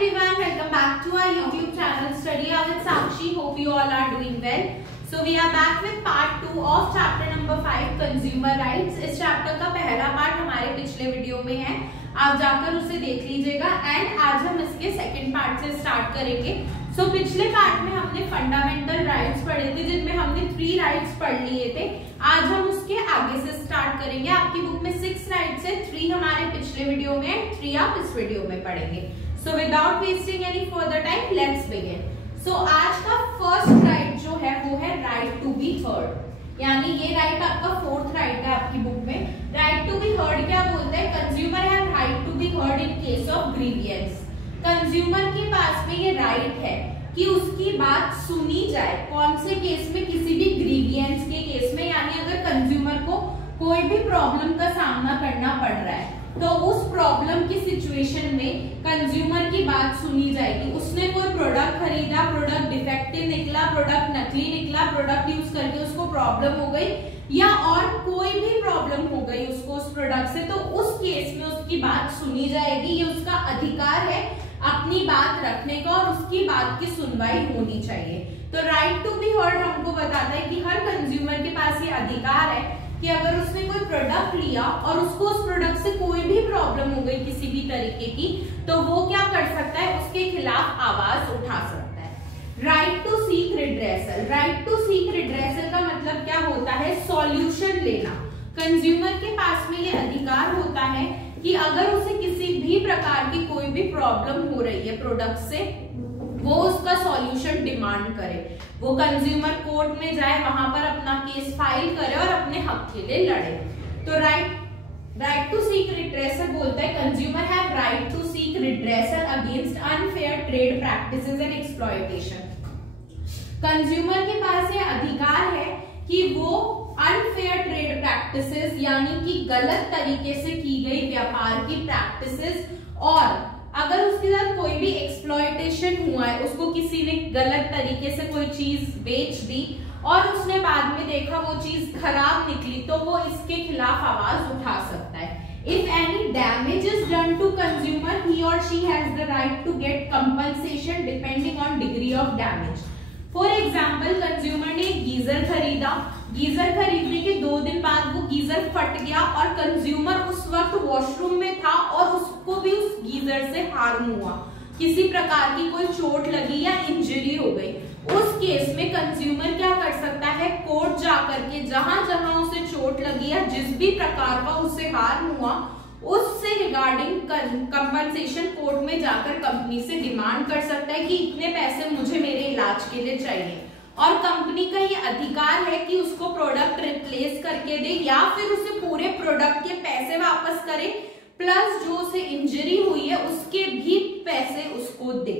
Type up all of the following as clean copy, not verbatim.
everyone, welcome back to our YouTube channel Study Hour with Sakshi. Hope you all are doing well. So we are back with part 2 of chapter number 5 consumer rights. इस chapter का पहला part हमारे पिछले video में है, आप जाकर उसे देख लीजिएगा एंड आज हम इसके सेकंड पार्ट से स्टार्ट करेंगे. सो पिछले पार्ट में हमने फंडामेंटल राइट्स पढ़े थे जिनमें हमने 3 राइट्स पढ़ लिए थे. आज हम उसके आगे से स्टार्ट करेंगे. आपकी बुक में 6 राइट्स है, 3 हमारे पिछले वीडियो में एंड 3 आप इस वीडियो में पढ़ेंगे. So without wasting any further time let's begin. So आज का फर्स्ट राइट जो है वो है राइट टू बी हर्ड, यानी ये राइट आपका 4th राइट है आपकी बुक में. राइट टू बी हर्ड क्या बोलता है? Consumer have right to be heard in case of grievance. Consumer के पास में ये राइट है कि उसकी बात सुनी जाए. कौन से केस में? किसी भी ग्रीवियंस के केस में, यानी अगर कंज्यूमर को कोई भी प्रॉब्लम का सामना करना पड़ रहा है तो उस प्रॉब्लम की सिचुएशन में कंज्यूमर की बात सुनी जाएगी. उसने कोई प्रोडक्ट खरीदा, प्रोडक्ट डिफेक्टिव निकला, प्रोडक्ट नकली निकला, प्रोडक्ट यूज करके उसको प्रॉब्लम हो गई या और कोई भी प्रॉब्लम हो गई उसको उस प्रोडक्ट से, तो उस केस में उसकी बात सुनी जाएगी. ये उसका अधिकार है अपनी बात रखने का और उसकी बात की सुनवाई होनी चाहिए. तो राइट टू बी हर्ड हमको बताता है कि हर कंज्यूमर के पास ये अधिकार है कि अगर उसने कोई प्रोडक्ट लिया और उसको उस प्रोडक्ट से कोई भी प्रॉब्लम हो गई किसी भी तरीके की, तो वो क्या कर सकता है? उसके खिलाफ आवाज उठा सकता है. Right to seek redressal. Right to seek redressal का मतलब क्या होता है? सॉल्यूशन लेना. कंज्यूमर के पास में ये अधिकार होता है कि अगर उसे किसी भी प्रकार की कोई भी प्रॉब्लम हो रही है प्रोडक्ट से, वो उसका सॉल्यूशन डिमांड करे. वो कंज्यूमर कोर्ट में जाए, वहां पर अपना केस फाइल करे और अपने हक के लिए लड़े. तो राइट टू सीक रिड्रेसल बोलता है consumer have right to seek redressal against unfair trade practices and exploitation. Consumer के पास ये अधिकार है कि वो अनफेयर ट्रेड प्रैक्टिसेस यानी कि गलत तरीके से की गई व्यापार की प्रैक्टिसेस, और अगर उसके साथ कोई भी एक्सप्लॉयटेशन हुआ है, उसको किसी ने गलत तरीके से कोई चीज बेच दी और उसने बाद में देखा वो चीज खराब निकली, तो वो इसके खिलाफ आवाज उठा सकता है. If any damage is done to consumer, he और she has the right to get compensation depending on degree of damage. For example, consumer ने एक गीजर खरीदा. गीजर खरीदने के 2 दिन बाद वो गीजर फट गया और कंज्यूमर उस वक्त वॉशरूम में था और उसको भी उस गीजर से हार्म हुआ, किसी प्रकार की कोई चोट लगी या इंजरी हो गई. उस केस में कंज्यूमर क्या कर सकता है? कोर्ट जाकर के जहां जहां उसे चोट लगी या जिस भी प्रकार का उससे हार्म हुआ उससे रिगार्डिंग कंपनसेशन कोर्ट में जाकर कंपनी से डिमांड कर सकता है कि इतने पैसे मुझे मेरे इलाज के लिए चाहिए. और कंपनी का ये अधिकार है कि उसको प्रोडक्ट रिप्लेस करके दे या फिर उसे पूरे प्रोडक्ट के पैसे वापस करे, प्लस जो उसे इंजरी हुई है उसके भी पैसे उसको दे.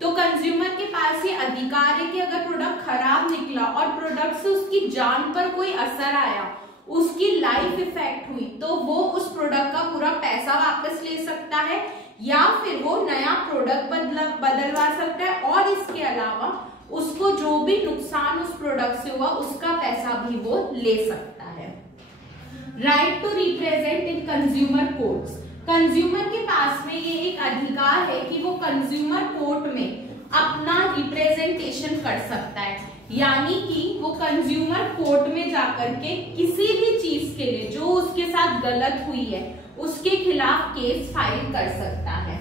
तो कंज्यूमर के पास ये अधिकार है कि अगर प्रोडक्ट खराब निकला और प्रोडक्ट से उसकी जान पर कोई असर आया, उसकी लाइफ इफेक्ट हुई, तो वो उस प्रोडक्ट का पूरा पैसा वापस ले सकता है या फिर वो नया प्रोडक्ट बदलवा सकता है, और इसके अलावा उसको जो भी नुकसान उस प्रोडक्ट से हुआ उसका पैसा भी वो ले सकता है. Right to represent in consumer courts. Consumer के पास में ये एक अधिकार है कि वो कंज्यूमर कोर्ट में अपना रिप्रेजेंटेशन कर सकता है, यानी कि वो कंज्यूमर कोर्ट में जाकर के किसी भी चीज के लिए जो उसके साथ गलत हुई है उसके खिलाफ केस फाइल कर सकता है.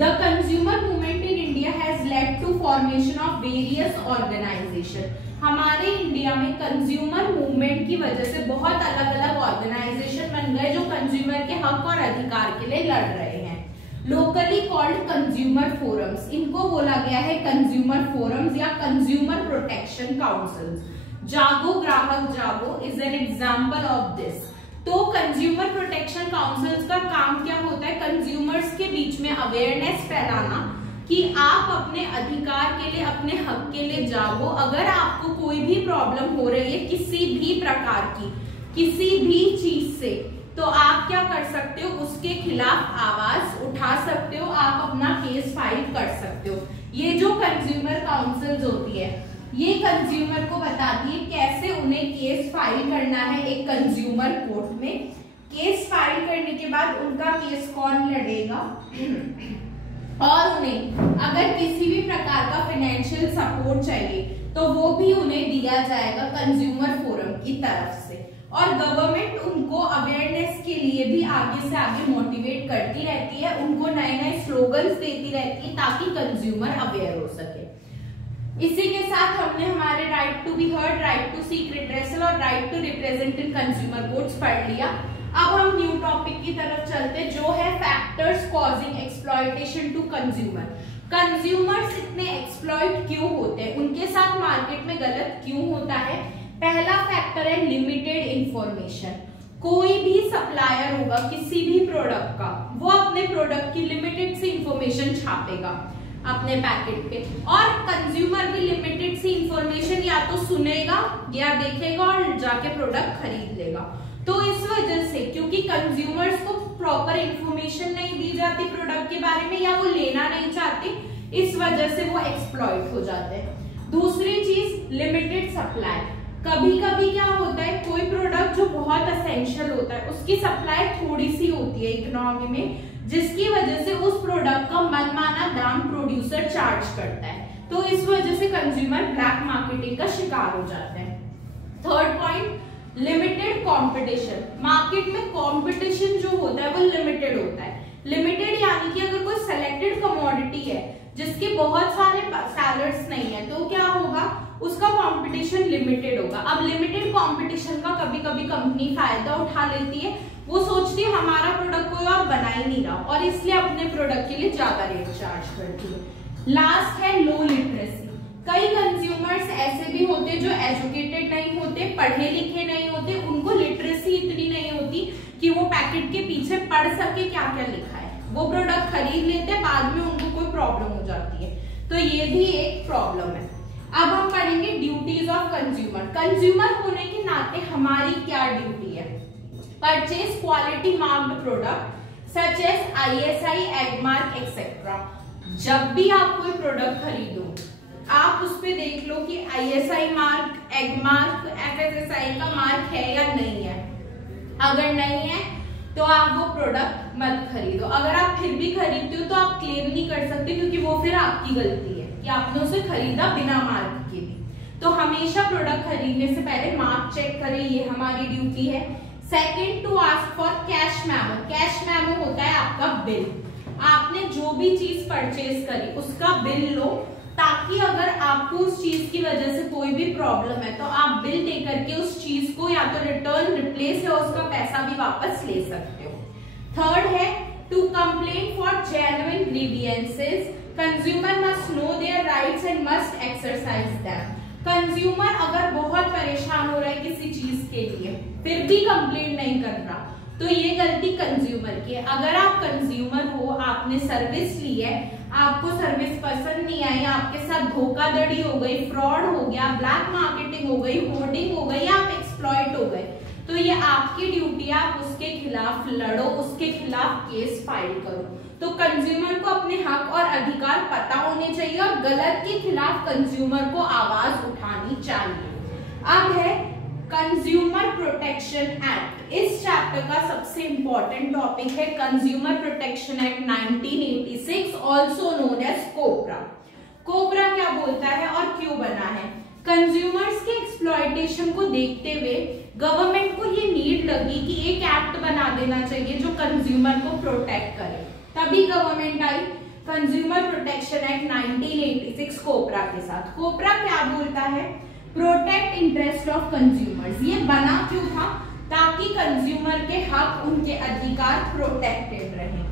The consumer movement in India has led to formation of various organization. हमारे इंडिया में कंज्यूमर मूवमेंट की वजह से बहुत अलग अलग ऑर्गेनाइजेशन बन गए जो कंज्यूमर के हक और अधिकार के लिए लड़ रहे हैं. लोकली कॉल्ड कंज्यूमर फोरम्स, इनको बोला गया है कंज्यूमर फोरम्स या कंज्यूमर प्रोटेक्शन काउंसिल्स. जागो ग्राहक जागो is an example of this. तो कंज्यूमर प्रोटेक्शन काउंसिल्स का काम क्या होता है? कंज्यूमर्स के बीच में अवेयरनेस फैलाना कि आप अपने अधिकार के लिए, अपने हक के लिए जागो. अगर आपको कोई भी प्रॉब्लम हो रही है किसी भी प्रकार की, किसी भी चीज से, तो आप क्या कर सकते हो? उसके खिलाफ आवाज उठा सकते हो, आप अपना केस फाइल कर सकते हो. ये जो कंज्यूमर काउंसिल्स होती है ये कंज्यूमर को बताती है कैसे उन्हें केस फाइल करना है एक कंज्यूमर कोर्ट में. केस फाइल करने के बाद उनका केस कौन लड़ेगा? और उन्हें अगर किसी भी प्रकार का फाइनेंशियल सपोर्ट चाहिए तो वो भी उन्हें दिया जाएगा कंज्यूमर फोरम की तरफ से। और गवर्नमेंट उनको अवेयरनेस के लिए भी आगे से आगे मोटिवेट करती रहती है, उनको नए नए स्लोगन्स देती रहती है ताकि कंज्यूमर अवेयर हो सके। इसी के साथ हमने हमारे right to be heard, right to seek redressal और right to represent in consumer courts पढ़ लिया। अब हम न्यू टॉपिक की तरफ चलते जो है factors causing exploitation to consumer. Consumers इतने एक्सप्लॉइट क्यों होते हैं, उनके साथ मार्केट में गलत क्यों होता है। पहला फैक्टर है लिमिटेड इंफॉर्मेशन। कोई भी सप्लायर होगा किसी भी प्रोडक्ट का, वो अपने प्रोडक्ट की लिमिटेड सी इंफॉर्मेशन छापेगा अपने पैकेट पे, और कंज्यूमर भी लिमिटेड सी इंफॉर्मेशन या तो सुनेगा या देखेगा और जाके प्रोडक्ट खरीद लेगा। तो इस वजह से क्योंकि कंज्यूमर्स को प्रॉपर इंफॉर्मेशन नहीं दी जाती प्रोडक्ट के बारे में या वो लेना नहीं चाहते, इस वजह से वो एक्सप्लॉइट हो जाते हैं। दूसरी चीज लिमिटेड सप्लाई। कभी कभी क्या होता है, कोई प्रोडक्ट जो बहुत एसेंशियल होता है उसकी सप्लाई थोड़ी सी होती है इकोनॉमी में, जिसकी वजह से उस प्रोडक्ट का मनमाना दाम प्रोड्यूसर चार्ज करता है, तो इस वजह से कंज्यूमर ब्लैक मार्केटिंग का शिकार हो जाते हैं। Third point, limited competition. Market में कंपटीशन जो होता है वो लिमिटेड होता है। लिमिटेड यानी कि अगर कोई सेलेक्टेड कमोडिटी है जिसके बहुत सारे सेलर्स नहीं है तो क्या होगा, उसका कंपटीशन लिमिटेड होगा। अब लिमिटेड कंपटीशन का कभी कभी कंपनी फायदा उठा लेती है, वो सोचती है हमारा प्रोडक्ट कोई और बना ही नहीं रहा और इसलिए अपने प्रोडक्ट के लिए ज्यादा रेट चार्ज करती है। लास्ट है लो लिटरेसी। कई कंज्यूमर्स ऐसे भी होते जो एजुकेटेड नहीं होते, पढ़े लिखे नहीं होते, उनको लिटरेसी इतनी नहीं होती कि वो पैकेट के पीछे पढ़ सके क्या क्या लिखा है, वो प्रोडक्ट खरीद लेते हैं, बाद में उनको कोई प्रॉब्लम हो जाती है, तो ये भी एक प्रॉब्लम है। अब हम पढ़ेंगे ड्यूटीज ऑफ कंज्यूमर। कंज्यूमर होने के नाते हमारी क्या ड्यूटी है। Purchase quality marked product such as ISI, Agmark etcetera. जब भी आप कोई प्रोडक्ट खरीदो आप उस पे देख लो कि ISI मार्क, एगमार्क, FSSAI का मार्क है या नहीं है। अगर नहीं है तो आप वो प्रोडक्ट मत खरीदो। अगर आप फिर भी खरीदते हो तो आप क्लेम नहीं कर सकते क्योंकि वो फिर आपकी गलती है कि आपने उसे खरीदा बिना मार्क के भी। तो हमेशा प्रोडक्ट खरीदने से पहले मार्क चेक करें, ये हमारी ड्यूटी है। Second, to ask for cash memo. Cash memo होता है आपका बिल। आपने जो भी चीज परचेज करी उसका बिल लो, ताकि अगर आपको उस चीज की वजह से कोई भी प्रॉब्लम है तो आप बिल दे करके उस चीज को या तो रिटर्न, रिप्लेस या उसका पैसा भी वापस ले सकते हो। थर्ड है to complain for genuine grievances. Consumer must know their rights and must exercise them. Consumer अगर बहुत परेशान हो रहा है किसी चीज के लिए फिर भी कंप्लेन नहीं कर रहा तो ये गलती कंज्यूमर की है। अगर आप कंज्यूमर हो, आपने सर्विस ली है, आपको सर्विस पसंद नहीं आई, आपके साथ धोखाधड़ी हो गई, फ्रॉड हो गया, ब्लैक मार्केटिंग हो गई, होर्डिंग हो गई, आप एक्सप्लॉइट हो गए, तो ये आपकी ड्यूटी है, आप उसके खिलाफ लड़ो, उसके खिलाफ केस फाइल करो। तो कंज्यूमर को अपने हक और अधिकार पता होने चाहिए और गलत के खिलाफ कंज्यूमर को आवाज उठानी चाहिए। अब है कंज्यूमर प्रोटेक्शन एक्ट। इस चैप्टर का सबसे इंपॉर्टेंट टॉपिक है consumer protection act 1986, also known as COPRA. COPRA क्या बोलता है और क्यों बना है। कंज्यूमर्स के एक्सप्लॉयटेशन को देखते हुए गवर्नमेंट को ये नीड लगी कि एक एक्ट बना देना चाहिए जो कंज्यूमर को प्रोटेक्ट करे, तभी गवर्नमेंट आई कंज्यूमर प्रोटेक्शन एक्ट 1986 कोबरा के साथ। कोबरा क्या बोलता है, प्रोटेक्ट इंटरेस्ट ऑफ कंज्यूमर्स। ये बना क्यों था, ताकि कंज्यूमर के हक, उनके अधिकार प्रोटेक्टेड रहे।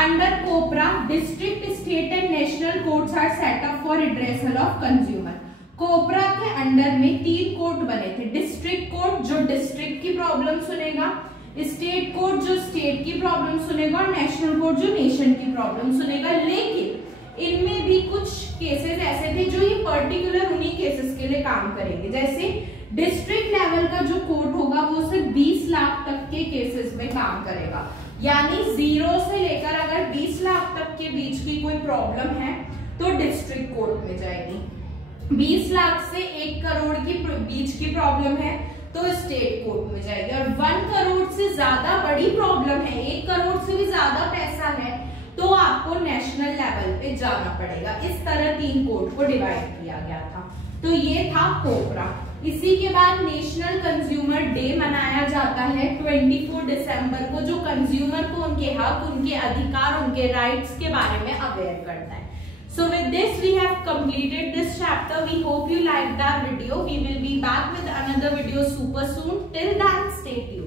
Under COPRA district, state and national courts are set up for redressal of consumer. COPRA के अंडर में 3 कोर्ट बने थे। डिस्ट्रिक्ट कोर्ट जो डिस्ट्रिक्ट की प्रॉब्लम सुनेगा, स्टेट कोर्ट जो स्टेट की प्रॉब्लम सुनेगा और नेशनल कोर्ट जो नेशन की प्रॉब्लम सुनेगा। लेकिन इनमें भी कुछ केसेस ऐसे थे जो ये पर्टिकुलर उन्हीं केसेस के लिए काम करेंगे। जैसे डिस्ट्रिक्ट लेवल का जो कोर्ट होगा वो सिर्फ 20 लाख तक के केसेस में काम करेगा, यानी 0 से लेकर अगर 20 लाख तक के बीच की कोई प्रॉब्लम है तो डिस्ट्रिक्ट कोर्ट में जाएगी। 20 लाख से 1 करोड़ की बीच की प्रॉब्लम है तो स्टेट कोर्ट में जाएगी। और 1 करोड़ से ज्यादा बड़ी प्रॉब्लम है, 1 करोड़ से भी ज्यादा पैसा है, तो आपको नेशनल लेवल पे जाना पड़ेगा। इस तरह 3 कोड को डिवाइड किया गया था। तो ये था कोपरा। इसी के बाद नेशनल कंज्यूमर डे मनाया जाता है 24 दिसंबर को, जो कंज्यूमर को उनके हक, उनके अधिकार, उनके राइट्स के बारे में अवेयर करता है। So with this we have completed this chapter. We hope you liked our video. We will be back with another video super soon. Till then, stay tuned.